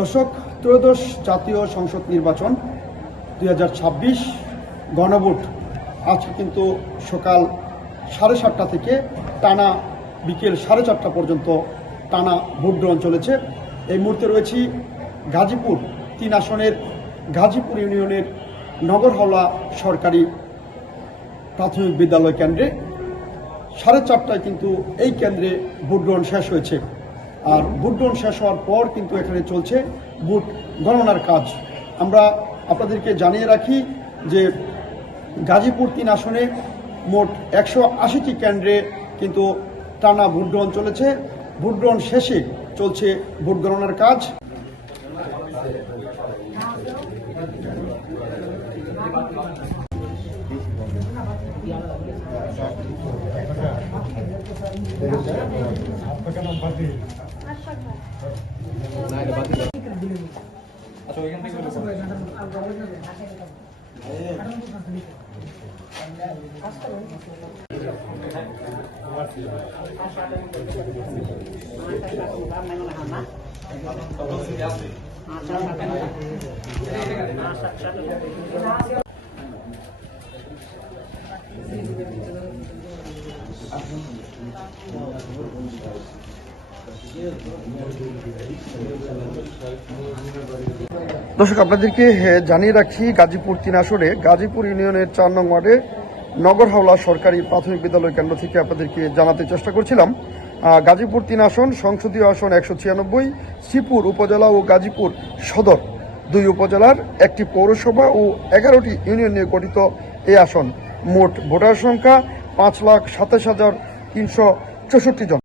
দর্শক, ত্রয়োদশ জাতীয় সংসদ নির্বাচন 2026 গণভোট আজকে কিন্তু সকাল 7:30 থেকে টানা বিকেল 4:30 পর্যন্ত টানা ভোট গ্রহণ চলেছে। এই মুহূর্তে রয়েছি গাজীপুর 3 আসনের গাজীপুর ইউনিয়নের নগরহাওলা সরকারি প্রাথমিক বিদ্যালয় কেন্দ্রে 4:30টায় কিন্তু এই কেন্দ্রে ভোট গ্রহণ শেষ হয়েছে। আর ভোট গ্রহণ শেষ হওয়ার পর কিন্তু এখানে চলছে ভোট গণনার কাজ। আমরা আপনাদেরকে জানিয়ে রাখি যে গাজীপুর 3 আসনে মোট 180টি কেন্দ্রে কিন্তু টানা ভোট গ্রহণ চলেছে। ভোট গ্রহণ শেষে চলছে ভোট গণনার কাজ। দর্শক, আপনাদেরকে জানিয়ে রাখি গাজীপুর 3 আসনে গাজীপুর ইউনিয়নের 4 নং ওয়ার্ডে নগরহাওলা সরকারি প্রাথমিক বিদ্যালয় কেন্দ্র থেকে আপনাদেরকে জানাতে চেষ্টা করছিলাম। গাজীপুর 3 আসন সংসদীয় আসন 196, শ্রীপুর উপজেলা ও গাজীপুর সদর 2 উপজেলার একটি পৌরসভা ও 11টি ইউনিয়ন নিয়ে গঠিত এই আসন। মোট ভোটার সংখ্যা 5,27,364 জন।